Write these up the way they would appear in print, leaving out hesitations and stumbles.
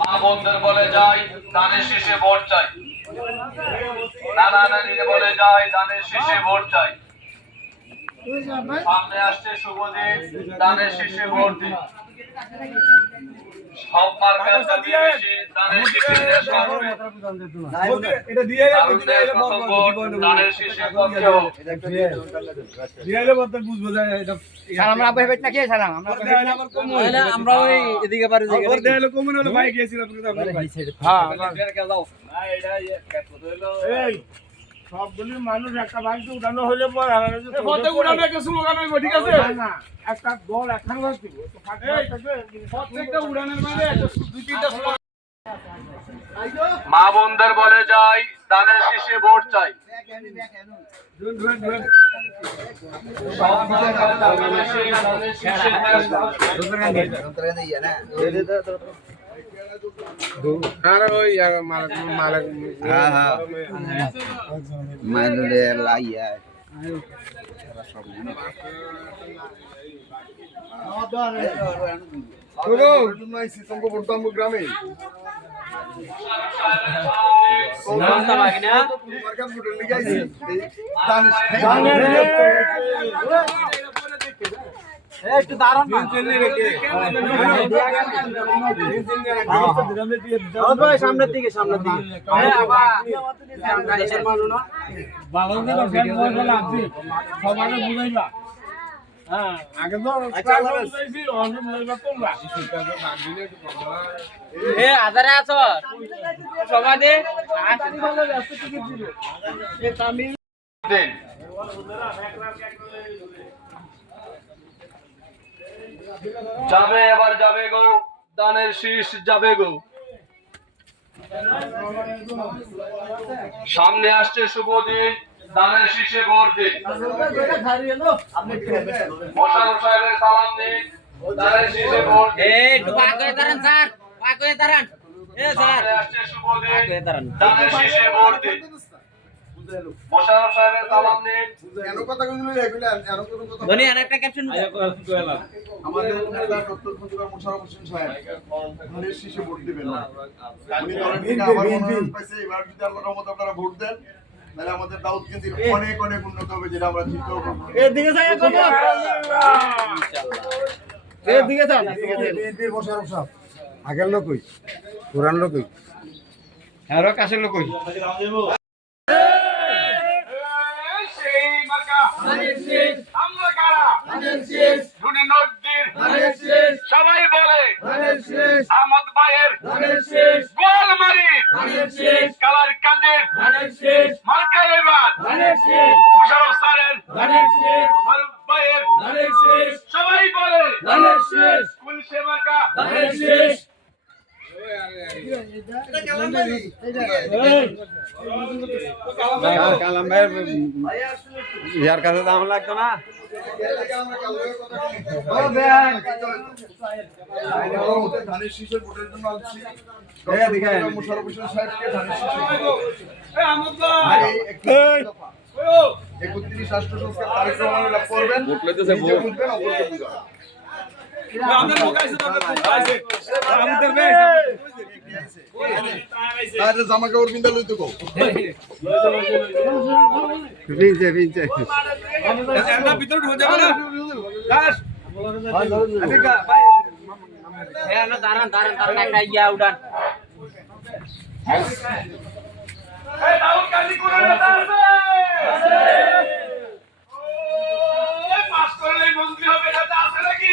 মা বোনদের বলে যাই দানের শেষে ভোট চাই, নানা নানিরে বলে যাই দানের শেষে ভোট চাই। সামনে আসছে শুভ দিন, দানের শেষে ভোট দিন। সব মার্কার দাবি বেশি, দানের শেষে দেশ বাঁচবে। তারুণ্যের প্রথম ভোট, দানের শেষে পক্ষে হোক। আমরা ওই এদিকে পারে সবগুলি মানুষ একটা বাড়িতে উঠানো হলে ঠিক আছে না একটা দল একখান মা বোনদের বলে যাই দানের শেষে ভোট চাই। সব মার্কার দাবি বেশি, দানের শেষে দেশ গ্রামে একটু দাঁড়ান সামনের দিকে আগে তো আধারে আছো সবাই যাবে, এবার যাবে গো দানের শীষ যাবে গো। সামনে আসছে শুভ দিন, দানের শীষে ভোট দিন। মশারফ সাহেবের সালাম দিন, দানের শীষে ভোট দিন। সামনে আসছে শুভ দিন, দানের শীষে ভোট দিন। মশারফ সাহেবের সালাম দিন। আমাদের ডক্টর খন্দকার মোশাররফ হোসেন সাহেব ধানের শীষে ভোট দিবেন না। উনি দলের থেকে আবার মনোনয়ন পাইছে, এবার যদি আল্লাহর রহমতে আপনারা ভোট দেন তাহলে আমাদের দাউদকান্দির অনেক অনেক উন্নত হবে, যেটা আমরা চিন্তাও করব। এদিকে যাই ইনশাআল্লাহ। এদিকে যান, বিএনপির মোশাররফ সাহেব আগের লোকই পুরান লোকই হ্যাঁ কাছের লোকই সবাই বলে আহমদ ভাইয়ের গোলমারির কালার কাদের মার্কা এবার মোশাররফ স্যারের ফারুক ভাইয়ের সবাই বলে কুলসে মার্কা কালাম ভাইয়ের ইয়ার কাছে দাম লাগতো না। ধানের শীষের ভোটের জন্য আসছি মোশাররফ হোসেন সাহেবকে ধানের শীষে 31 রাষ্ট্র সংস্কার কার্যক্রম করবেন, নিজে বুঝবেন, অপরকে বুঝাবেন। জামা কাপড় কিনতে লইতে কও ভিতরে ঢুকে যাবে না। দাঁড়ান একটা ইয়া উড়ান মন্ত্রী হবে নেতা আছে নাকি?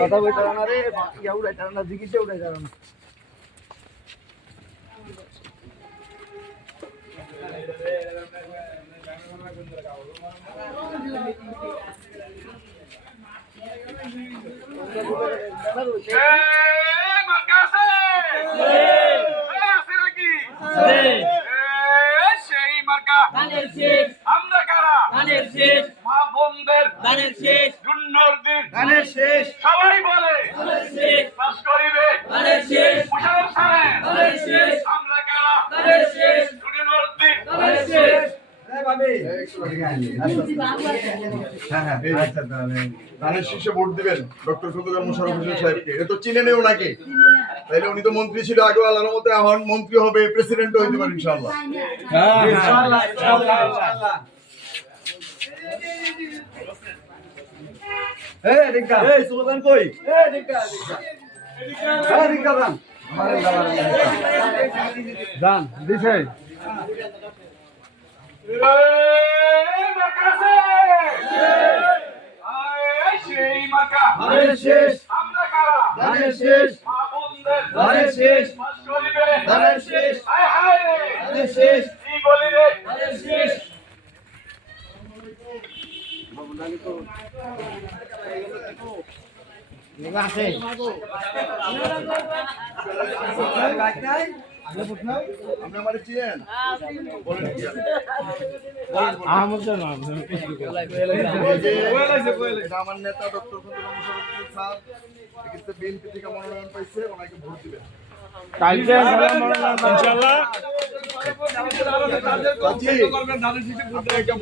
কথা বলতে না রে, ইয়া উড়াইতে না, জিকিরটা উড়াইতে না। সেই মার্কা আমরা কারা মা বোনদের সবাই বলে পাস করিবে মোশাররফ স্যারের আমরা কারা হ্যাঁ, এই ধানের শীষে ভোট দিবেন ডক্টর খন্দকার মোশাররফ হোসেন সাহেবকে। এটা তো চিনে নেও নাকি? তাইলে উনি তো মন্ত্রী ছিল আগে, আল্লাহর রহমতে এখন মন্ত্রী হবে, প্রেসিডেন্ট হইতে পারে ইনশাআল্লাহ। সুলতান কই? যান দিছে আপনি আমারে চিনেন? বলেন কি আছে? এটা আমার নেতা ডক্টর খন্দকার মোশাররফ হোসেন স্যার, এক্ষেত্রে বিএনপি থেকে মনোনয়ন পাইছে, ওনাকে ভোট দিবেন।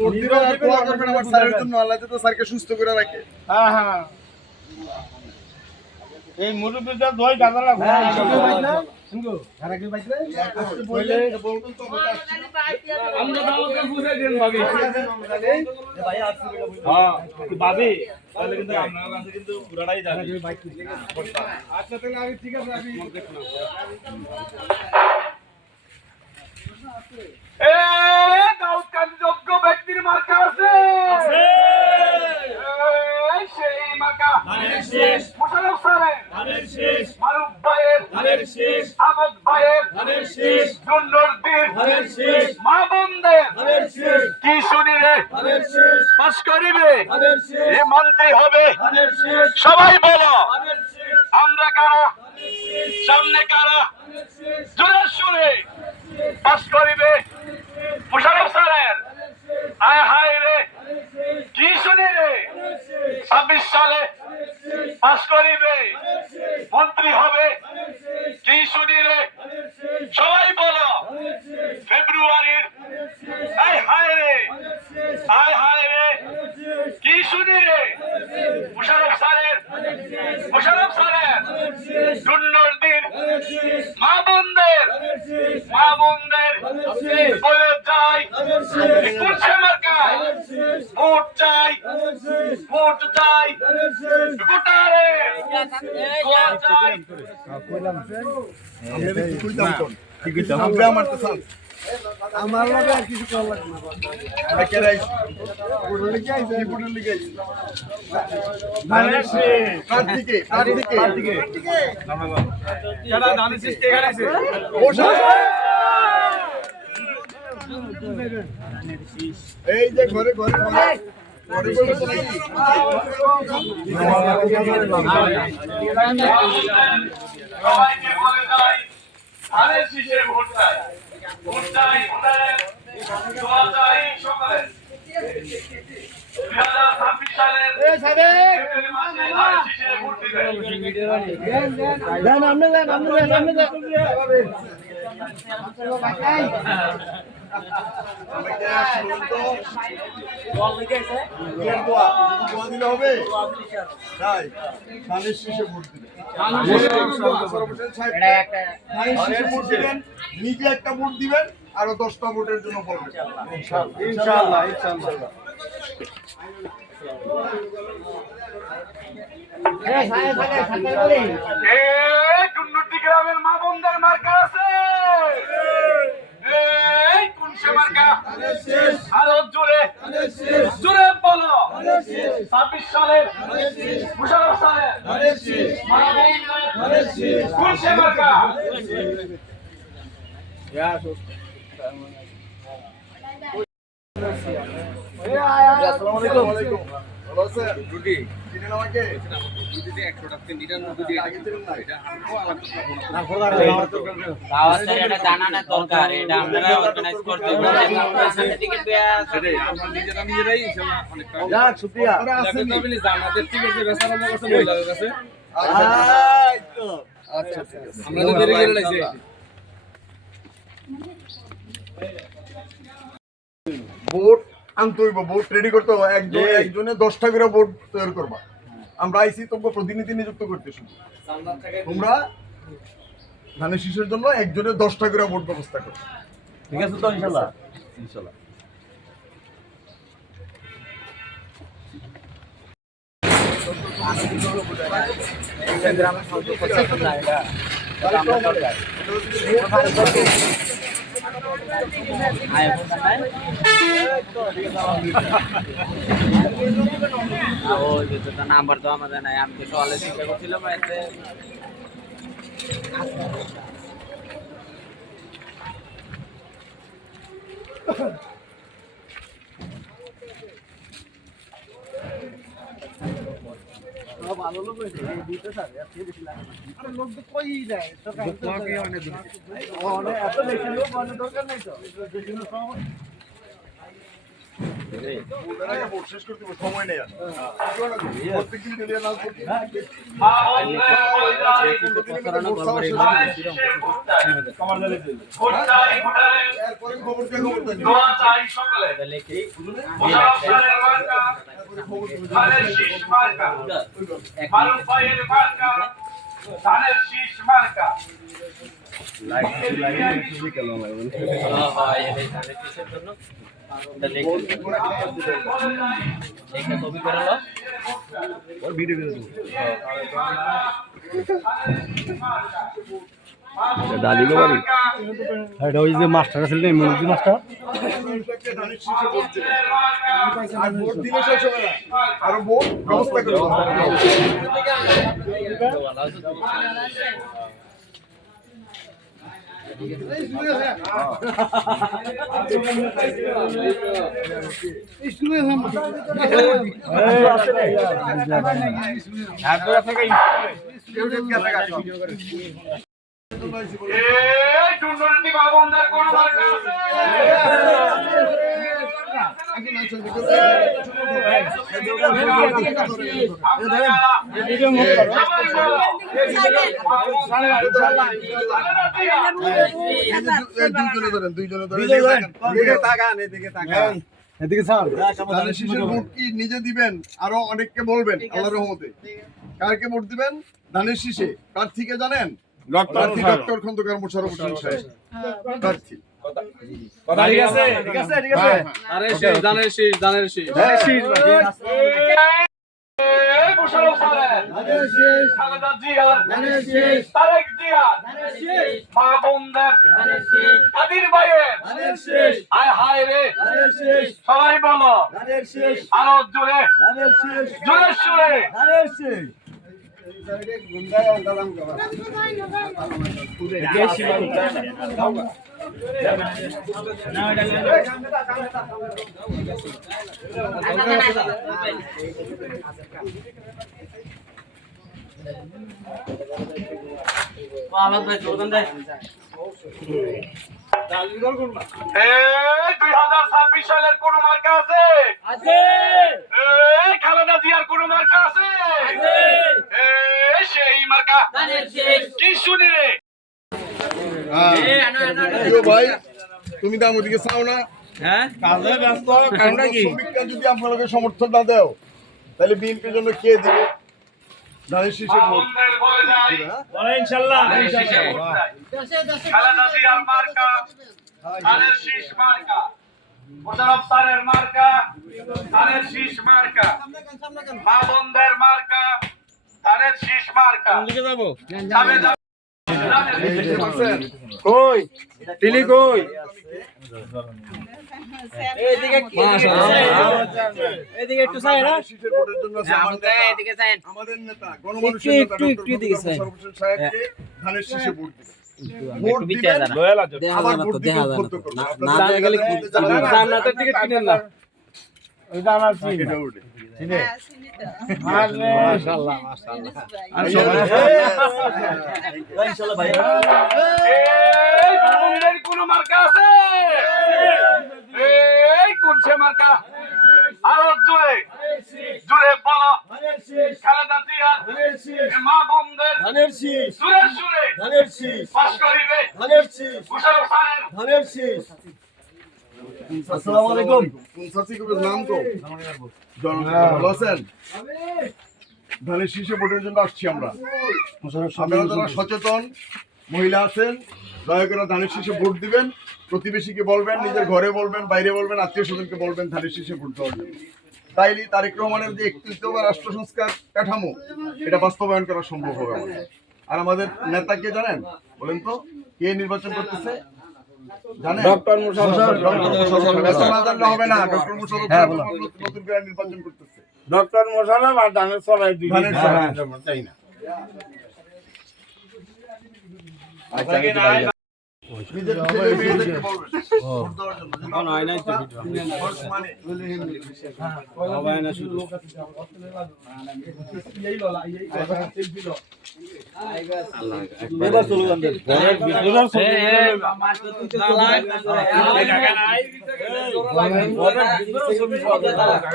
ভোট দিবেন আর দোয়া করবেন আমার স্যারের জন্য, আল্লাহ যাতে স্যারকে সুস্থ করে রাখে। এই মুরব্বীটা দই গাদা লাগবে ভাবি তাহলে কিন্তু আপনার কাছে কিন্তু পুরাটাই যাবে। আচ্ছা তাহলে আমি ঠিক আছে আমি যোগ্য ব্যক্তির মার্কা আছে সেই মার্কা মোশাররফ স্যারের, মারুফ ভাইয়ের, আহমদ ভাইয়ের, জুন্নরদ্দিন, মা বোনদের কি শুনি রে পাস করিবে, এ মন্ত্রী হবে, সবাই বলো আমরা কারা, সামনে কারা, জোরে সুরে পাস করিবে মোশাররফ স্যারের। আয় হায় রে কি শুনি রে 26 সালে পাস করিবে, মন্ত্রী হবে, কি শুনি রে সবাই বলো ফেব্রুয়ারির। আয় হায় রে, আয় হায় রে কি শুনি রে মোশাররফ স্যারের, মোশাররফ স্যারের, জুন্নরদ্দিন, মা বোনদের, মা বোনদের বলে যাই কোনছে মার্কায় ভোট চাই, ভোট চাই, ভোটারে দোয়া চাই। আমার লাগে আর কিছু করা লাগবে এই যে ঘরে ঘরে ঘরে সবাইকে বলে যাই ধানের শীষে ভোট চাই, ভোট চাই, ভোটারের দোয়া চাই সকলের। 2026 সালের ফেব্রুয়ারি মাসে ধানের শীষে ভোট দিবেন। দিলে হবে তাই ধানের শীষে ভোট দিবেন। নিজে একটা ভোট দিবেন, আরো 10টা ভোটের জন্য বলবেন ইনশাআল্লাহ ইনশাআল্লাহ। টুন্নুটি গ্রামের মা বোনদের মার্কা আছে, এই কোন সে মার্কা, আরো জোরে জোরে বলো 26 সালের মোশাররফ স্যারের মা বোনদের কোন সে মার্কা। আসসালামু আলাইকুম। ভালো আছেন? চিনেন আমাকে? আগে চিনেন না? দাওয়াতের এটা জানানো দরকার, এটা আমরা অর্গানাইজ করতে হবে। টিকিট দেয়া যাক সুপ্রিয়া আপনারা আছেন নি? জানাতের টিকিট যে বেচার মতো করতে মহিলাদের কাছে আচ্ছা আচ্ছা ঠিক আছে। আমরা তো দেরি করে লাইছে। ভোট আনতে হইব, বোর্ড রেডি করতে হবে, একজনে 10টা করে বোর্ড তৈরি করবা। আমরা আইসি তোমরা প্রতিনিধি নিযুক্ত করতে শুধু তোমরা ধানের শীষের জন্য একজনে 10টা করে বোর্ড ব্যবস্থা করো, ঠিক আছে তো? ইনশাল্লাহ ইনশাল্লাহ। নাম্বার তো আমাদের নাই, আমি তো সকালে চিন্তা করছিলাম এতে বোর্ড শেষ করতে হবে, সময় নেই আর। প্রত্যেকদিন ডেলি অ্যানাউন্স করতে মা বোনদের বলে যাই ধানের শীষে ভোট চাই। ভোট চাই, ভোটারের এরপরে খবর দিয়ে খবর দেন। দোয়া চাই সকলে। মোশাররফ স্যারের মার্কা ধানের শীষ মার্কা, মারুফ ভাইয়ের মার্কা ধানের শীষ মার্কা। ওই যে মাস্টার আছে ইমিউনিটি মাস্টার, ধানের শীষে ভোট দেবে। আর ভোট দিলে শেষ হবে না, আরো ভোট ব্যবস্থা করবো। এই দুর্নীতি মা বোনদের কোনো মার্কা আছে? ধানের শীষের ভোট কি নিজে দিবেন, আরো অনেককে বলবেন আল্লাহর রহমতে? কারকে ভোট দিবেন ধানের শীষে? প্রার্থীকে জানেন? প্রার্থী ডক্টর খন্দকার মোশাররফ হোসেন সাহেব প্রার্থী। কথা ঠিক আছে? ঠিক আছে, ঠিক আছে। ধানের শীষ এই মোশাররফ স্যারের ধানের শীষ, খালেদা জিয়ার ধানের শীষ, তারেক জিয়ার ধানের শীষ, মা বোনদের ধানের শীষ, আদির ভাইয়ের ধানের শীষ, হায় হায় রে ধানের শীষ, সবাই বলো ধানের শীষ, আরো জোরে ধানের শীষ, জোরে সুরে ধানের শীষ। এই 2026 সালের কোন মার্কা আছে? এই খালেদা জিয়ার কোন মার্কা আছে? এই সেই মার্কা কি শুনি রে? ভাই তুমি দাম ওদিকে চাও না? হ্যাঁ কাজে ব্যস্ত কারণটা কি? শ্রমিকরা যদি আপনাকে সমর্থন না দেও তাহলে বিএনপির জন্য কে দিবে ধানের শীষে মা ভোট? বোনদের বলে যাই বলে ইনশাআল্লাহ। ধানের শীষে ভোট চাই। খালেদা জিয়ার মার্কা ধানের শীষ মার্কা, মোশাররফ স্যারের মার্কা ধানের শীষ মার্কা, মা বোনদের মার্কা ধানের শীষ মার্কা। যাবে যাবে কই টিলি কই? এদিকে একটু চাই না, ধানের শীষের ভোটের জন্য আছে এদিকে চাই আমাদের নেতা গণমানুষের নেতা ডক্টর মোশাররফ হোসেন সাহেবকে ধানের শীষে ভোট দিবেন। ভোট দিবেন, লয়াল আছে। আবার ভোট দিতে উদ্বুদ্ধ করবেন। না দেখা গেলে কি জান্নাতের টিকিট কিনেন না। ওই জান্নাত চিনি। চিনি। মাশাআল্লাহ মাশাআল্লাহ। ইনশাআল্লাহ ভাই। এই মা বোনদের কোন মার্কা আছে? এই কোন সে মার্কা? আরো জোরে জোরে বলো খালেদা জিয়া মা বোনদের ধানের শীষ, সুরে সুরে ধানের শীষ, পাশ করিবে ধানের শীষ, মোশাররফ স্যারের ধানের শীষ। আসসালামু আলাইকুম। কোন চাচি কবে নাম তো? ভালো আছেন? ধানের শীষে ভোটের জন্য আসছি আমরা। আপনারা যারা সচেতন মহিলা আছেন দয়া করে ধানের শীষে ভোট দিবেন। প্রতিবেশীকে বলবেন, নিজের ঘরে বলবেন, বাইরে বলবেন, আত্মীয় স্বজনকে বলবেন ধানের শীষে ভোট দেওয়ার জন্য। তাইলে তারেক রহমানের যে 31 রাষ্ট্র সংস্কার কাঠামো এটা বাস্তবায়ন করা সম্ভব হবে আমাদের। আর আমাদের নেতা কে জানেন? বলেন তো কে নির্বাচন করতেছে? জানেন? ডক্টর মোশাররফ। হবে না, ডক্টর মোশাররফ নতুন করে নির্বাচন করতেছে। ডক্টর মোশাররফ আর ধানের সরাই দুই ধানের সরাই। তাই না? নিজের ছেলে মেয়েদেরকে বলবেন ভোট দেওয়ার জন্য। এখন হয় নাই তো ভোট মানে হবে না শুধু এবার চলে যান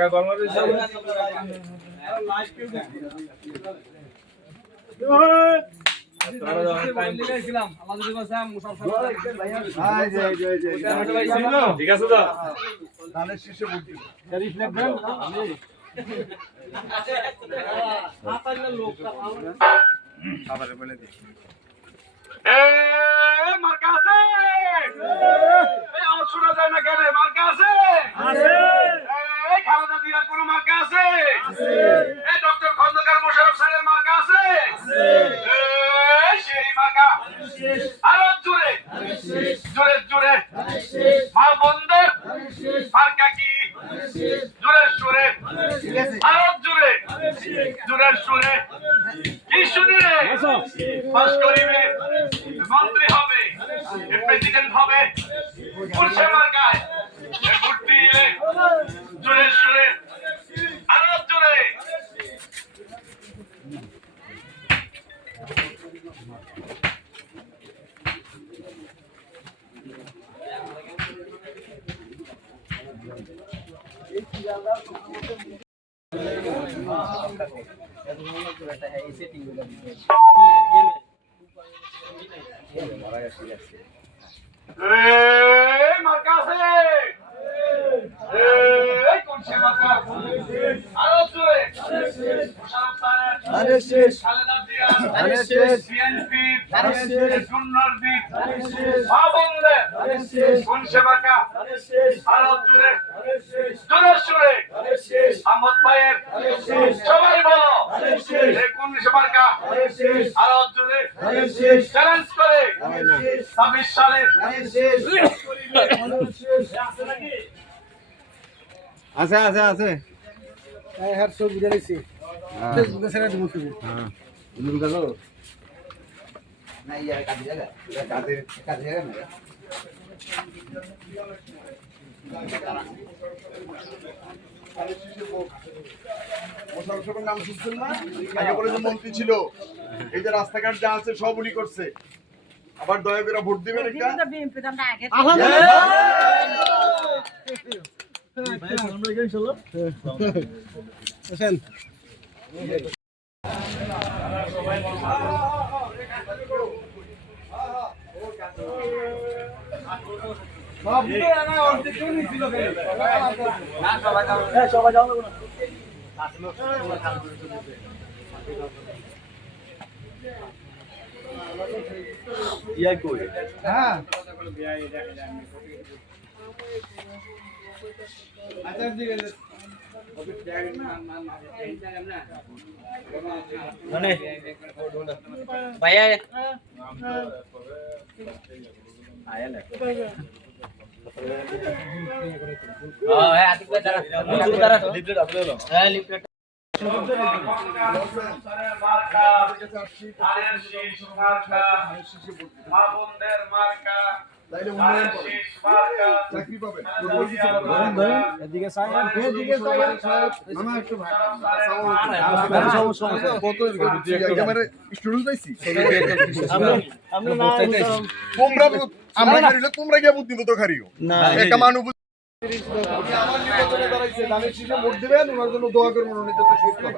এবার ঠিক আছে তো ধানের শীষে ভোট দিবেন। মার্কা আছে আওয়াজ শোনা যায় না কেন? মার্কা আছে খালেদা জিয়ার কোন মার্কা আছে? ডক্টর খন্দকার মোশাররফ স্যারের মার্কা আছে? সেই মার্কা আরো জোরে জোরে জোরে মা বন্ধের মার্কা কি? জোরে সুরে আরো জোরে জোরে সুরে কি শুনি রে? পাস করিবে, মন্ত্রী হবে, প্রেসিডেন্ট হবে, পুরুষে মার্কায় ভোট দিলে জোরে সুরে আরো জোরে। মার্কা আছে কোন সে মার্কা? আরো জোরে মোশাররফ স্যারের খালেদা জিয়া বিএনপি সুন্নরদি মা বন্ধের কোন সে মার্কা? আরো জোরে জোরে সুরে আহমদ ভাইয়ের সবাই বলো কোন সে মার্কা? আরো জোরে চ্যালেঞ্জ করে 26 সালে আছে আছে আছে হ্যাঁ সব বুঝে নিছি ফেসবুকে ছেড়ে দিব তুমি মোশাররফ সাহেবের নাম শুনছেন না? আগে বলে যে মন্ত্রী ছিল, এই যে রাস্তাঘাট যা আছে সব উনি করছে। আবার দয়া করে ভোট দিবেন একটা। হ্যাঁ ভাইয়া লিফলেট মার্কা ধানের শীষ মার্কা মা বন্ধের মার্কা তাইলে উন্নয়ন করবেন, শীষ মার্কা চাকরি পাবেন, এদিকে কত স্টুডেন্ট পাইছি তোমরা গিয়ে বুদ্ধি মতো খারিও একটা মানুষ আমার নির্বাচনে দাঁড়াইছে ধানের শীষে ভোট দিবেন, ওনার জন্য দোয়া করবেন, উনি যাতে সুস্থ হয়।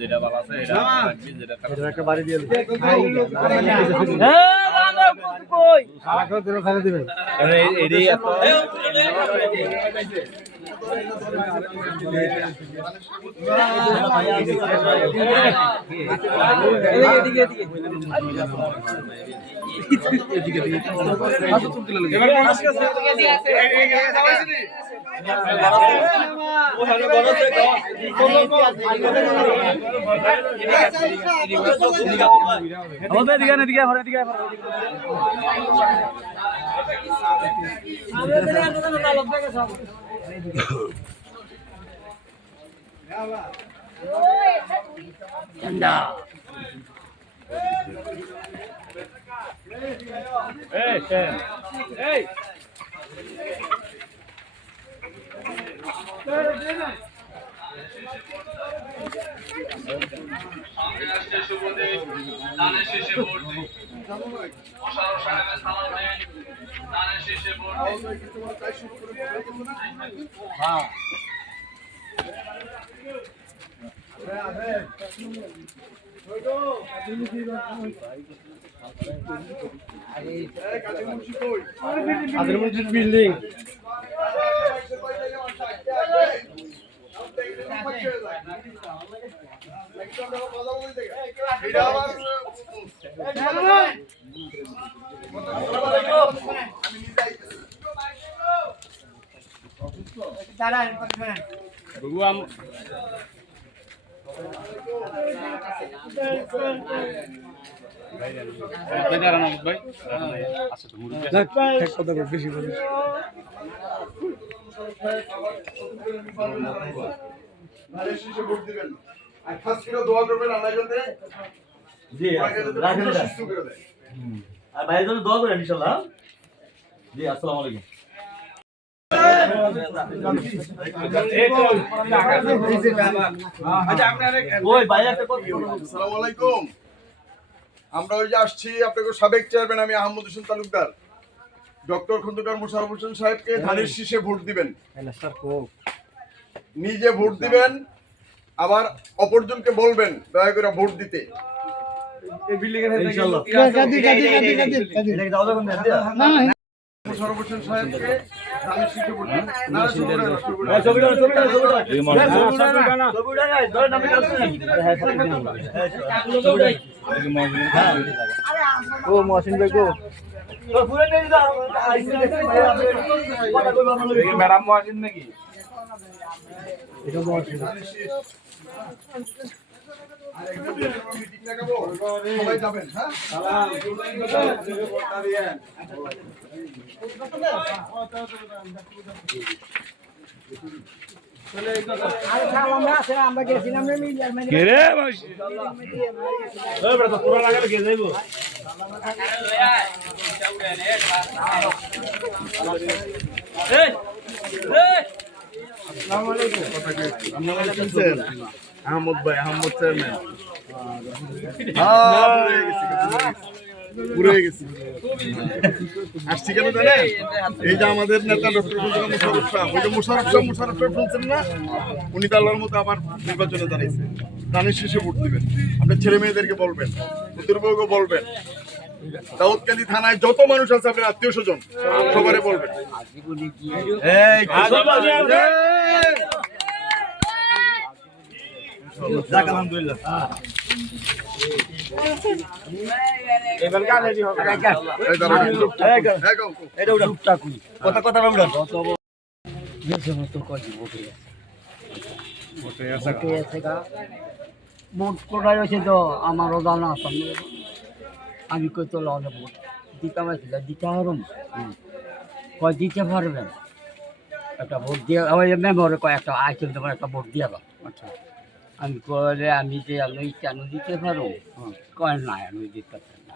যেটা ভালো আছে এটা রাখছি, যেটা খারাপ একটা বাড়ি দিয়ে দিবেন এটাই এত বিল্ডিং বেশি করে ধানের শীষে ভোট দিবেন আর খাস করে দোয়া করবেন আল্লাহ যাতে জি রাখেন এটা সুস্থ করে দেয়। আর ভাইয়ের জন্য দোয়া করেন ইনশাআল্লাহ। জি আসসালামু আলাইকুম। ওই ভাই একটা কথা আসসালামু আলাইকুম। আমরা ওই যে আসছি আপনাকে সাবেক চেয়ারম্যান আমি আহমদ হোসেন তালুকদার, ডক্টর খন্দকার মোশাররফ হোসেন সাহেবকে ধানের শীষে ভোট দিবেন, নিজে ভোট দিবেন, আবার অপরজনকে বলবেন দয়া করে ভোট দিতে। ইনশাআল্লাহ। এটা কি দাও যাবেন না? মোশাররফ হোসেন সাহেবকে ধানের শীষে ভোট দিবেন। না, ছবিটা গাইস ধরেন আমি কাছে ও মহসিন ভাই গো তো পুরো নিয়ে যাও আইসি দেখতে ভাই আপনি কথা কইবা ভালো এই ম্যাডাম মহাজিন নাকি এটা মহসিন আর একদম মিটিং লাগাবো, সবাই যাবেন। হ্যাঁ কে রে ওই বড় তো পুরো লাগালে কে যাইবো আহমদ ভাই, আহমদ চেয়ারম্যান পুরো হয়ে গেছে। আসছি কেন জানেন? এই যে আমাদের নেতা ডক্টর মোশাররফ সাহেব, ওই যে মোশাররফ সাহেব শুনছেন না, উনি তো আল্লাহর মতো আবার নির্বাচনে দাঁড়াইছে। ধানের শীষে ভোট দিবেন, আপনার ছেলে মেয়েদেরকে বলবেন, পুত্র বউকে বলবেন, দাউদকান্দি থানায় যত মানুষ আছে আপনার আত্মীয় স্বজন সবারে বলবেন। যাক আলহামদুলিল্লাহ। এবার গান রেডি হবে এই দাঁড়ান, হ্যাঁ, গাও। এটা উড়া কথা কথা উড়া ভোট কোটায় হয়েছে তো আমারও জানা আছে আমি কই তো লগে ভোট দিতে পারছি দিতে পারুন কয় দিতে পারবেন একটা ভোট দিয়ে ওই মেম্বারে কয় একটা আইটেম তোমার একটা ভোট দিয়ে দাও আচ্ছা আমি কলে আমি যে আমি কেন দিতে পারো কয় না আমি দিতে পারছি না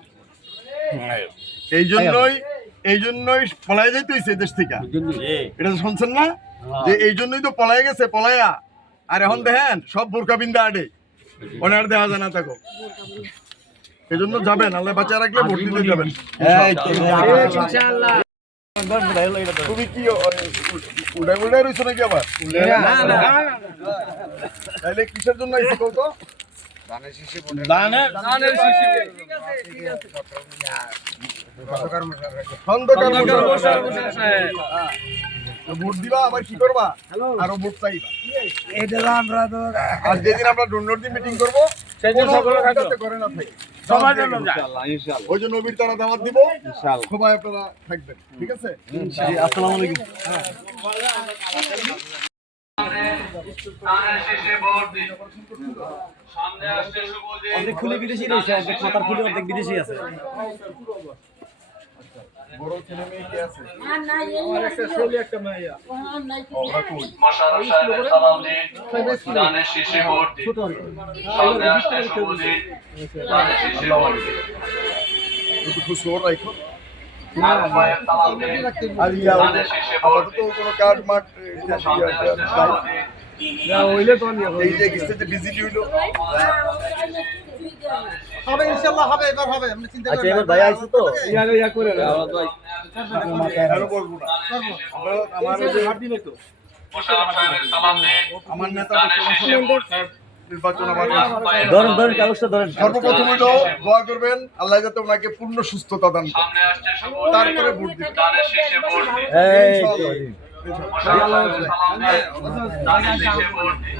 এই জন্যই পলাই যাইতে হইছে দেশ থেকে। এটা তো শুনছেন না যে এই জন্যই তো পলাই গেছে, পলাইয়া আর এখন দেখেন সব বোরকা বিন্দা আডে ওনার দেখা যায় না থাকো। এই জন্য যাবেন, আল্লাহ বাঁচা রাখলে ভোট দিতে যাবেন। তুমি কি উড়াই উড়াই রয়েছো নাকি আবার? তাহলে কিসের জন্য আইছো কও তো? খন্দকার মশাই সাহেব। ভোট দিবা আবার কি করবা? আরো ভোট চাইবা। আর যেদিন আমরা ডোনর দিয়ে মিটিং করবো সেদিন সকলে থাকতে করে না থাকে সবাই জন্য ওই যে নবীর তারা দাওয়াত দিব সবাই আপনারা থাকবেন, ঠিক আছে? আসসালামু আলাইকুম। সামনে আসছে শুভদিন। অর্ধেক খুলে বিদেশি রয়েছে, অর্ধেক খাতার খুলে অর্ধেক বিদেশি আছে। বড় ছেলে মেয়ে কি আছে? মোশাররফ সাহেবের সালাম দিন, দানের শীষে ভোট দিন। সামনে আসছে শুভদিন, দানের শীষে ভোট দিন। একটু খুশি হওয়ার রাখো। আরব ভাইয়ের সালাম দিন, আর ইয়া দানের শীষে ভোট আপাতত দিন। কোনো কার্ড মার্ট সামনে আসছে শুভদিন, এই যে কিস্তিতে ভিজিট হইলো হবে ইনশাআল্লাহ, হবে, এবার হবে, আপনি চিন্তা আচ্ছা, করেন এবার ভাই আসছে তো? আরো বলবো না। আমার ওই যে মোশাররফ সাহেবের সালাম দিন, আমার নেতা দানের শীষে ভোট দিন। নির্বাচন আমার ধরেন কাগজটা ধরেন। সর্বপ্রথম হইলো দোয়া করবেন আল্লাহ যাতে ওনাকে পূর্ণ সুস্থতা দান করে, সামনে আসছে শুভদিন, তারপরে ভোট দিবেন। দানের শীষে ভোট দিন। এই মোশাররফ সাহেবের সালাম দিন, দানের শীষে ভোট দিন।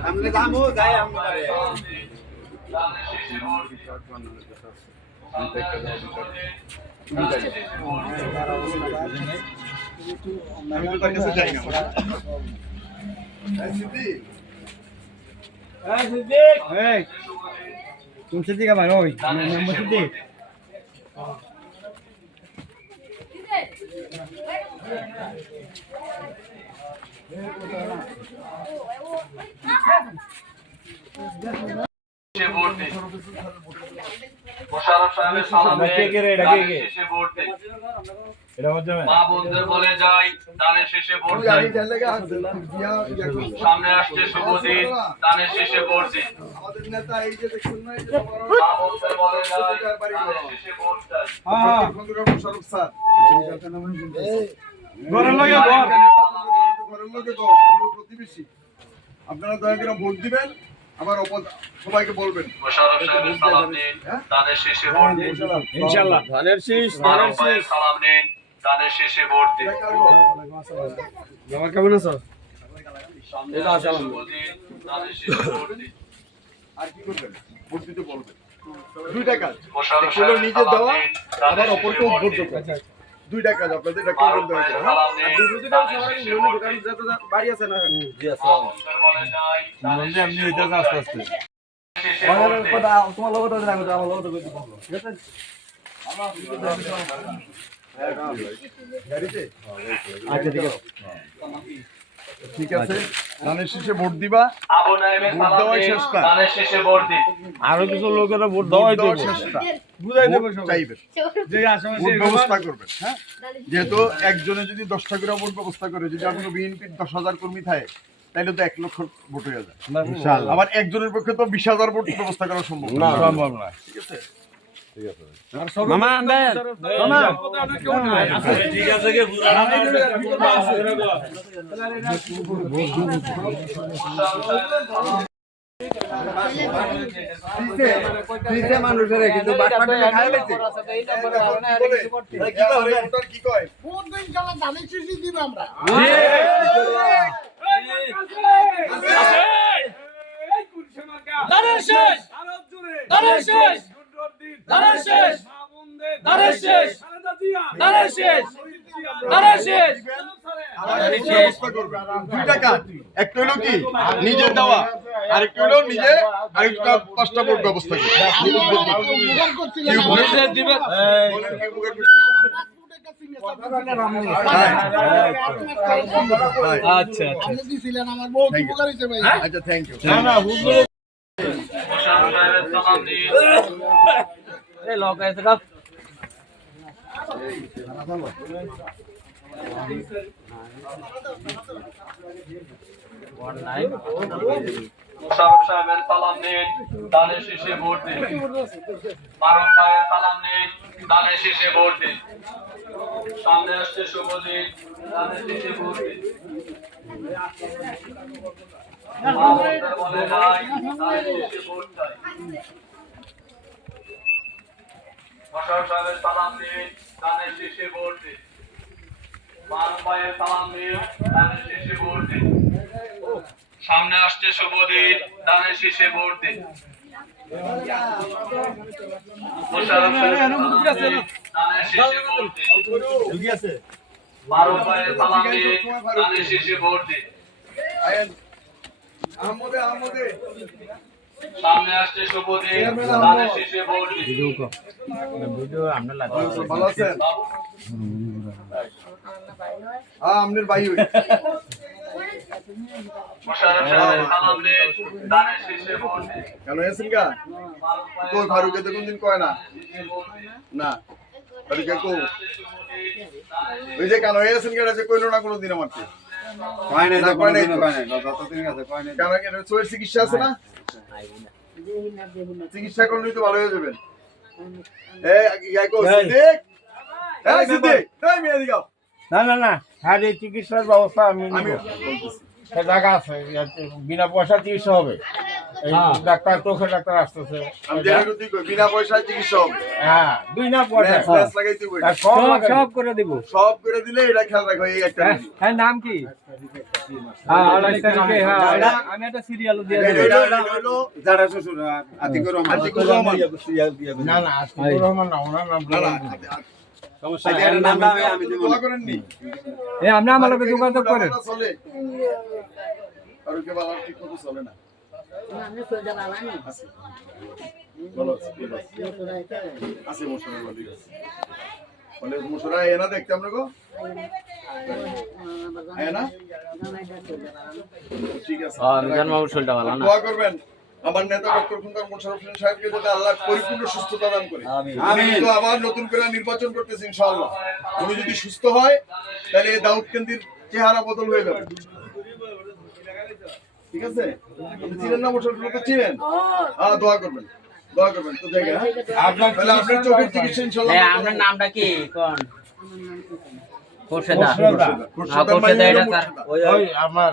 দানের শীষে ভোট দিন। আমি তো তার কাছে যাই না। এই সিদ্ধি, তুমি সিদ্দিকা ভাই ওই নাম্বার সিদ্দিক। শীষে ভোট দিন। মোশাররফ সাহেবের সালাম দিন, দানের শীষে ভোট দিন। মা বোনদের বলে যাই, দানের শীষে ভোট ওই দিন। আগে যার লাগা আছে, দিয়া ইয়া করো। সামনে আসছে শুভদিন, দানের শীষে ভোট দিন। আমাদের নেতা এই যে দেখুন না, এই যে বড় মা বোনদের বলে যাই, দানের শীষে ভোট দিন। খন্দকার মোশাররফ স্যার। ঘরের লগে ঘর। ঘরের লোকে ঘর, আমরা প্রতিবেশী। আপনারা দয়া করে ভোট দিবেন, আবার সবাইকে বলবেন মোশাররফ সাহেবের সালাম দিন, দানের শীষে ভোট দিন। ইনশাআল্লাহ ধানের শীষ আরব ভাইয়ের সালাম দিন, দানের শীষে ভোট দিন। আমার কেমন আছো? সামনে আসছে শুভদিন, দানের শীষে ভোট দিন। আর কি করবেন? ভোট দিতে বলবেন। দুইটা কাজ, মোশাররফ একটা হলো সাহেবের নিজে সালাম দেওয়া, দিন, আবার দানের অপরকে শীষে ভোট উদ্বুদ্ধ দিন। করা। দুইটা কাজ আপনাদের এটা করবেন আরব দয়া ভাইয়ের করে, হ্যাঁ? সালাম দিন, দানের শীষে ভোট দিন। বাড়ি আছে না? মা বোনদের বলে যাই, দানের শীষে ভোট দিন। আস্তে আস্তে শীষে ভোট দিন। কথা তোমার লগত রাখো, আমার লগত কইতে বলবো। ঠিক আছে? গাড়িতে? আচ্ছা ঠিক আছে। ঠিক আছে, ধানের শীষে ভোট দিবা। আবু নাইমের ভোট সালাম দেওয়াই দিন, শেষটা। দানের শীষে ভোট দিন। আরো কিছু লোকেরা ভোট ভোট দেওয়াই দেওয়ার দেবো চেষ্টা। বুঝাই দেবো ভোট সবাই চাইবেন, যে আশেপাশে ভোট ব্যবস্থা করবেন, হ্যাঁ? যেহেতু একজনে যদি 10টা করে ভোট ব্যবস্থা করে, যদি আপনার বিএনপির 10,000 কর্মী থাকে তাহলে তো 1 লক্ষ ভোট হয়ে যায়। আবার একজনের পক্ষে তো 20,000 ভোট ব্যবস্থা করা সম্ভব না। সম্ভব না ঠিক আছে? মামা আন্দাজ মামা ঠিক আছে কি বুড়াটা মানুষের কিন্তু বাটপাটি খাই লাগছে। কি কয় ভোটার কি কয়? ভোট দিন ইনশাআল্লাহ, ধানের শীষই দিব আমরা। দানের শেষ, দানের শেষ, দানের শেষ, দানের শেষ, দানের শেষ, দানের শেষ। আমাদের ব্যবস্থা করবেন। দুইটা কাজ, একটা হলো কি নিজে দেওয়া, আরেকটা হলো নিজে আরেকটা 5টা ভোট ব্যবস্থা করা। উপকার করছিলেন কি উপকার আমাদের। দিবেন? বলেন কি উপকার করছেন? আচ্ছা, আপনি দিছিলেন, আমার বহুত উপকার হয়েছে ভাই। আচ্ছা, থ্যাংক ইউ। মোশাররফ সাহেবের সালাম দিন। এই লোক আছে কাপ। মোশাররফ সাহেবের সালাম নিন, দানের শীষে ভোট দিন। মারুফ ভাইয়ের সালাম নিন, দানের শীষে ভোট দিন। সামনে আসছে শুভদিন, দানের শীষে ভোট দিন। মাহমুদুর বলে নাই, দানের শীষে ভোট চাই। মোশাররফ সাহেবের সালাম নিন, দানের শীষে ভোট দিন। মারুফ ভাইয়ের সালাম নিন, দানের শীষে ভোট দিন। সামনে আসছে শুভদিন, দানের শীষে ভোট দিন। মোশাররফ সাহেবের সালাম নিন, দানের শীষে ভোট দিন। মারুফ ভাইয়ের সালাম নিন, দানের শীষে ভোট দিন। সামনে আসছে শুভদিন, দানের শীষে ভোট দিন। ভালো আছেন? আপনার ভাই হই। মোশাররফ সাহেবের সালাম নিন, দানের শীষে ভোট দিন। কেন আছেন গা? কই ফারুকে তো কোনদিন কয় না? না। ফারুকে কো? ওই যে কেন আছেন গা যে কইলো না কোনদিন আমাকে? কয় নাই তো কয় নাই তো। যতদিন আছে কয় নাই। কেন কেন চোরের চিকিৎসা আছে না? চিকিৎসা করলেই তো ভালো হয়ে যাবেন। ইয়াই কো সিদ্দিক। সিদ্দিক, এই মেয়ে দিগাও। না হ্যাঁ এই চিকিৎসার ব্যবস্থা আমি আমি জায়গা আছে বিনা পয়সা চিকিৎসা হবে এই ডাক্তার চোখের ডাক্তার আসতেছে আমি যেটা তুই কই বিনা পয়সায় চিকিৎসা হবে। হ্যাঁ বিনা পয়সা ম্যাচ লাগাইতে কই। সব করে দিব সব করে দিলে এটা খেয়াল রাখো এই একটা জিনিস। হ্যাঁ নাম কি আমি একটা সিরিয়াল দিয়ে এটা হলো যারা শ্বশুর আতিকুর রহমান আতিকুর রহমান। না আতিকুর রহমান না ওনার নাম না না সমস্যা নাই এর নামটা আমি দিব না করেননি আপনি আমার লগে যোগাযোগ করেন চলে আর ওকে বলা ঠিক মতো চলে না বলো আছে মশলা বলি বলে মশলা এনা দেখতে আমরা গো এনা ঠিক আছে জন্মবাবু শরীরটা ভালো না। দোয়া করবেন আমার নেতা ডক্টর খুনকার মোশাররফ হোসেন সাহেবকে যাতে আল্লাহ পরিপূর্ণ সুস্থতা দান করে। আমি তো আবার নতুন করে নির্বাচন করতেছি ইনশাআল্লাহ। উনি যদি সুস্থ হয় তাহলে এই দাউদ কেন্দ্রের চেহারা বদল হয়ে যাবে। ঠিক আছে? আপনি চিনেন না মোশাররফকে চিনেন? হ্যাঁ দোয়া করবেন তো জায়গা আপনার তাহলে আপনার চোখের চিকিৎসা ইনশাআল্লাহ। আপনার নামটা কি কোন? খোরশেদা ওই আমার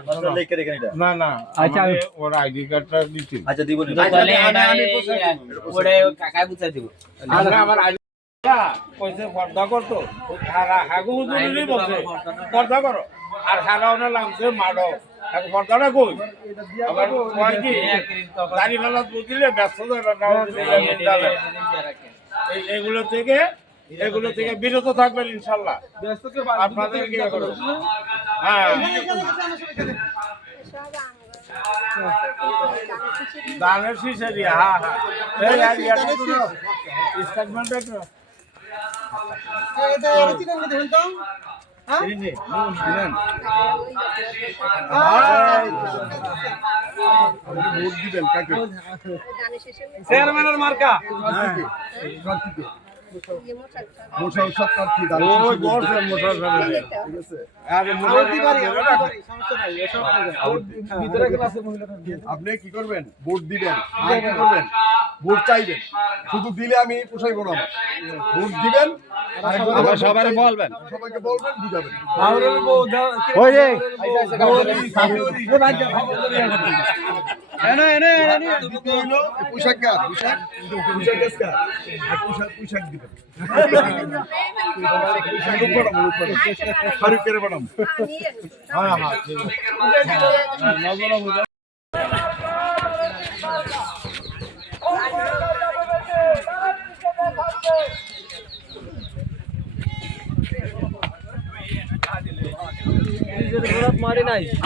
না আচ্ছা ওর আইডি কার্ডটা দিচ্ছি আচ্ছা দিব কাকা বুঝাই দিব। আমার আইডি কইছে পর্দা করতো হাগু হুজুরি বলছে পর্দা করো আর হারা ওনার নামছে মাডো পর্দাটা কই আবার কয় কি দাড়ি ফেলা বুঝলে ব্যস্ত এগুলো থেকে বিরত থাকবেন ইনশাল্লাহ। আপনাদের কি করো হ্যাঁ দানের শীষে দিয়া স্টেটমেন্টটা ভোট দিবেন কাকে? চেয়ারম্যানের মার্কা মোশাররফ সাহেব প্রার্থী ঠিক আছে? আপনি কি করবেন? ভোট দিবেন আর কি করবেন? ভোট চাইবেন। শুধু দিলে আমি পোষাইব না। ভোট দিবেন সবাইকে বলবেন বুঝাবেন। পোশাক দিবেন ফারুকের ম্যাডাম। হ্যাঁ ঠিক আছে।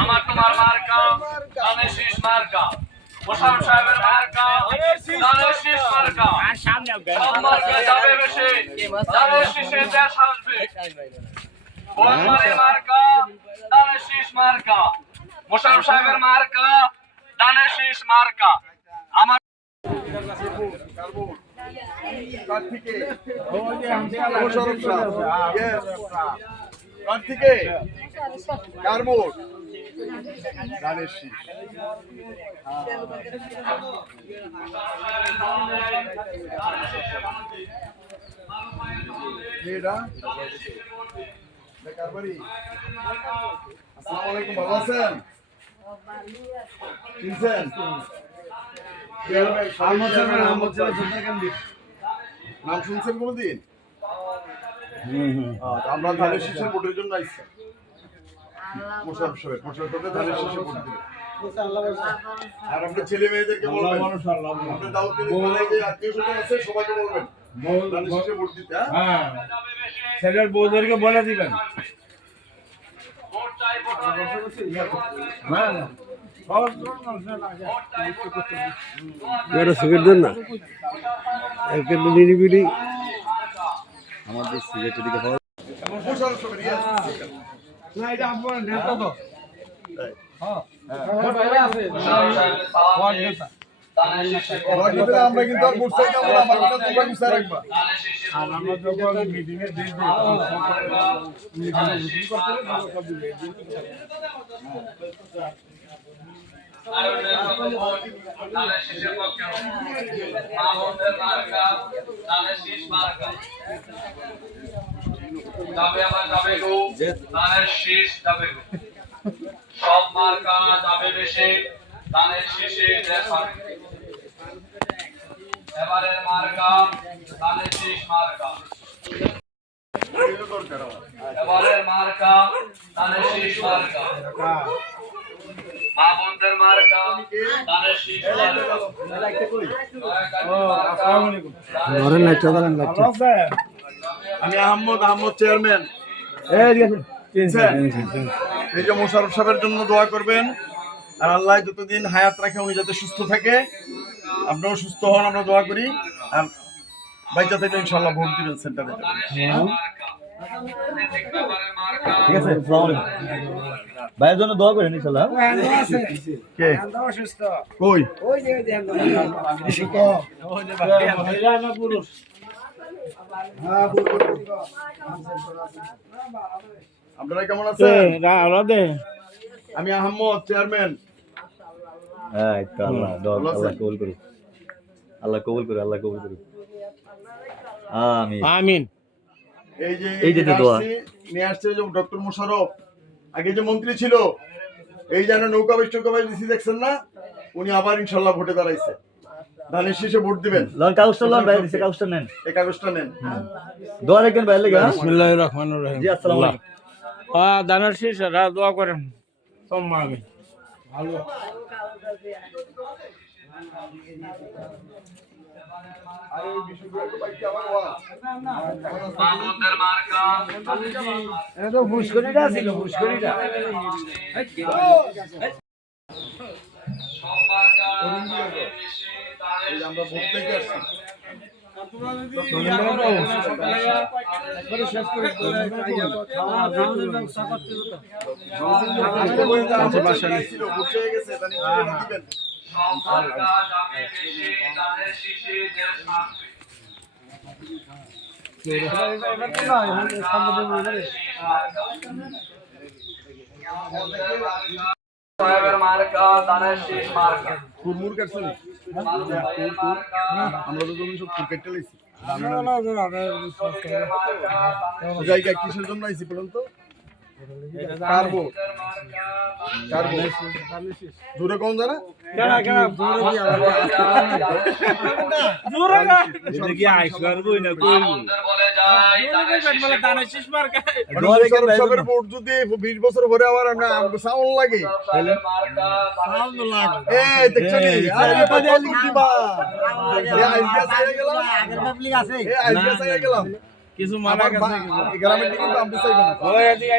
আমার তোমার মার্কা দানের শীষ মার্কা। মোশাররফ সাহেবের মার্কা দানের শীষ মার্কা। সব মার্কা যাবে বেশি, দানের শীষে দেশ আসবে। বোলমারি মার্কা দানের শীষ মার্কা। মোশাররফ সাহেবের মার্কা দানের শীষ মার্কা। আমার প্রার্থীকে মোশাররফ সাহেব। Yes. প্রার্থীকে কার ভোট? ধানের শীষ মেয়েটা কার বাড়ি? আসসালামু আলাইকুম, ভালো আছেন? চিনছেন? নাম শুনছেন কোনদিন? আমরা ধানের শীষের ভোটের জন্য আইছি। মোশাররফ সাহেব ধানের শীষে ভোট দিবেন। আর আপনার ছেলে মেয়েদেরকে বলবেন, আপনার দাওয়াত দিলে যে আত্মীয় স্বজন আছে সবাইকে বলবেন ধানের শীষে ভোট দিতে। হ্যাঁ, ছেলের বউদেরকে বলে দিবেন। সিগারেট দেন না, একটা নিরিবিলি আমাদের সিগারেটের দিকে ভালো মোশাররফ সাহেব রিয়াজ না, এটা আপনার নেতা তো আমরা কিন্তু আর ভোট চাইতে আমরা আমার কথা তোমরা গুছায় রাখবা। আমরা যখন মিটিং এ দিন ধানের শীষের পক্ষে মা বোনদের মার্কা ধানের শীষ মার্কা যাবে আবার যাবে গো ধানের শীষ যাবে গো সব মার্কা যাবে বেশি ধানের শীষে দেশ হবে এবারের মার্কা ধানের শীষ মার্কা এবারের মার্কা ধানের শীষ মার্কা মা বোনদের মার্কা ধানের শীষ মার্কা ধরেন না, চলেন না। আমি আহমদ চেয়ারম্যান। এই যে মোশাররফ সাহেবের জন্য দোয়া করবেন, আর আল্লাহ যতদিন হায়াত রাখে উনি যাতে সুস্থ থাকে, আপনিও সুস্থ হন, আমরা দোয়া করি। আর বাইচা থেকে ইনশাল্লাহ ভোট দিবেন সেন্টারে। ঠিক আছে, আসসালামু আলাইকুম ভাইয়ের জন্য দোয়া করেন ইনশাআল্লাহ। কে কই আপনারা কেমন আছেন? আমি আহমদ চেয়ারম্যান। হ্যাঁ, আল্লাহ দোয়া আল্লাহ কবুল করুন, আল্লাহ কবুল করুন, আল্লাহ কবুল করুন, আমিন আমিন। এই যে নিয়ে আসছে যে ডক্টর মোশাররফ, আগে যে মন্ত্রী ছিল, এই যেন নৌকা দিছি দেখছেন না, উনি আবার ইনশাল্লাহ ভোটে দাঁড়াইছে। ধানের শীষে ভোট দিবেন। কাগজটা লন ভাই, দিছে কাগজটা নেন, এই কাগজটা নেন। দোয়া রাখেন ভাই লাগা। বিসমিল্লাহির রহমানির রহিম। জি, আসসালামু আলাইকুম। দানের শীষ দোয়া করেন তোমা আমি ভালো। আর এই বিষয়গুলো তো বাইকে আবার ওয়া মা বোনদের মার্কা এটা তো মুশকিলটা ছিল, মুশকিলটা সব মার্কা যাবে বেশি ধানের এই যে আমরা ভোট থেকে আসছি। ভোট হয়ে গেছে, ধানের শীষে ভোট দিবেন। সব মার্কা যাবে বেশি ধানের শীষে দেশ থাকবে সাহেবের মার্কা ধানের শীষ মার্কা কুরমুর কাটছেন? আমরা তো জমি সব ক্রিকেটটা লাইছি। জায়গা কিসের জন্য আইছি বলুন তো? কারবো দূরে কম জানা ভোট যদি 20 বছর পরে আবার সাউন্ড লাগে গেলাম কিছু মারা গেছে গ্রামের দিকে কিন্তু আমি চাইবো না।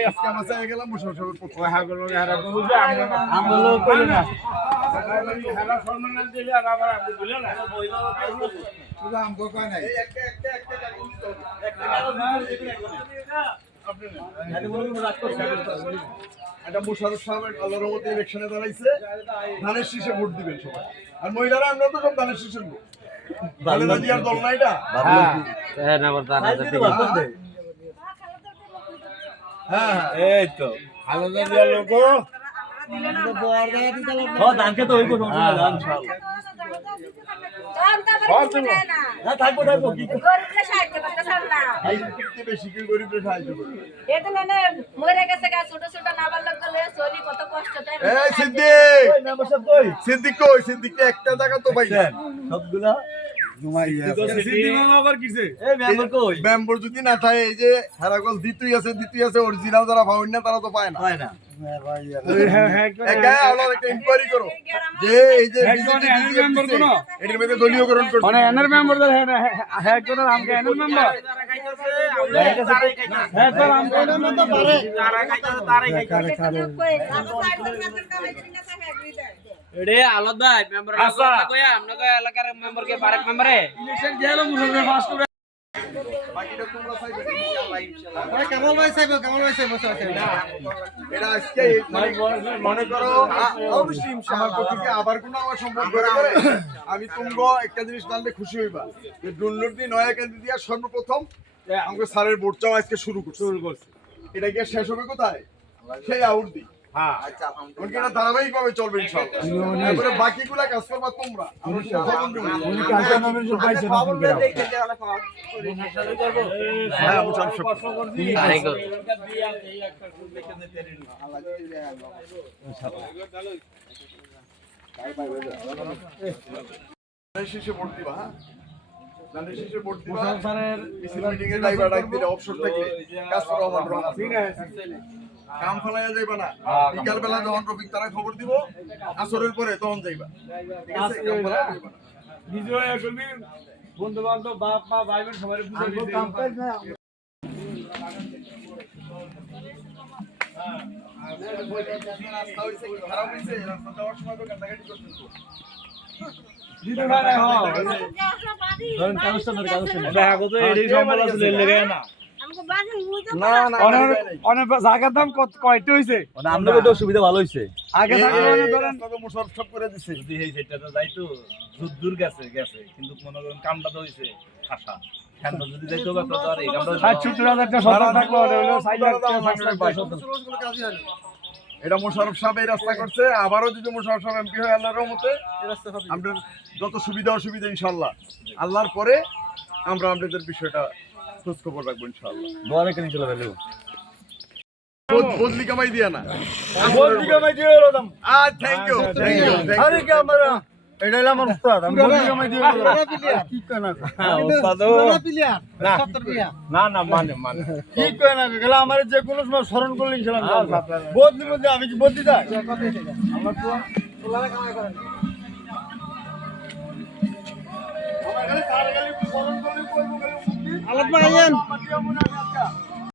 আজকে আমরা চাই গেলাম মুশাররফ সাহেবের পক্ষে। হারা কইলো না হারা সম্মান দিলে আর আবার আপনি দিলে না শুধু আমগো কয় নাই। এটা মুশাররফ সাহেবের আল্লাহর রহমতে ইলেকশনে দাঁড়াইছে, ধানের শীষে ভোট দিবেন সবাই। আর মহিলারা আমরা তো সব ধানের শীষের ভোট। খালেদা জিয়ার দল না এটা? এই তো খালেদা জিয়া লোক হ্যাঁ ধানকে তো হইব সমস্যা নাই ধান সব না থাকবো থাকবো কি সবচেয়ে বেশি কি গরিবদের সাহায্য করবে এই সিদ্দিক ওই মেম্বার সাহেব কই সিদ্দিক কই সিদ্দিককে একটা টাকা তো পাই না সবগুলা এই মেম্বার কই মেম্বার যদি না থাকে এই যে হেরাগল দ্বিতীয় আছে অরিজিনাল যারা পাবেন না তারা তো পায় না হয় না একা আলো একটা ইনকোয়ারি করো যে এই যে এটার মধ্যে দলীয়করণ করছে মানে এনআর মেম্বারদের হ্যাঁ কোন আমকে এনআর মেম্বার হ্যাঁ তো আমকে এনআর মেম্বার পারে এডে আলাদ ভাই মেম্বার কইয়া আমরা কই এলাকার মেম্বার কে বারেক মেম্বারে ইলেকশন গেল মুসলমান ফাস্ট করে বাকিটা তোমরা চাইবে ইনশাআল্লাহ কামাল ভাই চাইবো এটা আজকে মনে করো অবশ্যই ইনশাআল্লাহ আমার পক্ষে আবার কোনো আমার সম্ভব করে আমি তোমরা একটা জিনিস জানলে খুশি হইবা যে দুর্নীতি নয়া কেন্দ্র দিয়া সর্বপ্রথম আমাকে স্যারের ভোটটাও আজকে শুরু করছে এটা কি আর শেষ হবে কোথায় সেই আউটদি হ্যাঁ আচ্ছা আলহামদুলিল্লাহ এটা ধারাবাহিকভাবে চলবে ইনশাআল্লাহ এরপরে বাকিগুলা কাজ করবা তোমরা আমরা খবর দেব উনি কাজের নামের জন্য পাইছেন হ্যাঁ আমি সব শেষে ভোট দিবা হ্যাঁ জানেন শেষে ভোট দিবা স্যারের মিটিং এ ড্রাইভার ডাক দিলে অবসর থাকলে কাজ করা আমার রহমান ঠিক আছে কাম ফলাইয়া যাইবা না বিকাল বেলা যখন রফিক তারা খবর দিব আসরের পরে তখন যাইবা ঠিক আছে কাম ফলাইয়া যাইবা না নিজে করবি বন্ধু বান্ধব বাপ মা ভাই বোন সবাই বুঝে দিতে কাম কাজ না রাস্তা হইছে কি খারাপ হইছে রাস্তা যাওয়ার সময় তো কাটাকাটি করতেছো দিতে পারে হ্যাঁ ধরেন কাগজটা দেখা কত এই সম্বল আছে লেগে না না অনেক জায়গার দাম কত কয়টা হইছে মানে আপনাদের তো সুবিধা ভালো হইছে আগে থাকলে মানে ধরেন তো মুসরফ সব করে দিছে যদি এই সেটটা যাইতো দূর গেছে কিন্তু মনে করেন কামটা তো হইছে খাসা কেন যদি যাইতো বা তো আর এই কামটা 60-70,000 টাকা সরকার থাকলো হলো 60 লাখ টাকা 5 লাখ পয়সা এটা মোশাররফ সাহেব এই রাস্তা করছে আবারও যদি মোশাররফ সাহেব এমপি হয় আল্লাহর রহমতে আমরা যত সুবিধা অসুবিধা ইনশাআল্লাহ আল্লাহর পরে আমরা আপনাদের বিষয়টা খোঁজ খবর রাখবো ইনশাআল্লাহ দোয়ারে কেন চলে গেল বদলি কামাই দিয়া না বলদি কামাই দিয়ে রদম থ্যাংক ইউ আরে কি আমরা এটা হলো আমার উস্তাদ আমি বলদি কামাই দিয়ে কি কয় না হ্যাঁ উস্তাদ না না মানে কি কয় না গেল আমার যে কোনো সময় স্মরণ করলে ইনশাআল্লাহ বদলি মধ্যে আমি কি বদলি যাই আমার তো তোলারে কামাই করেন আমার খালি সারা গালি স্মরণ করলে কইবো গেল মুক্তি আলাপ আইয়েন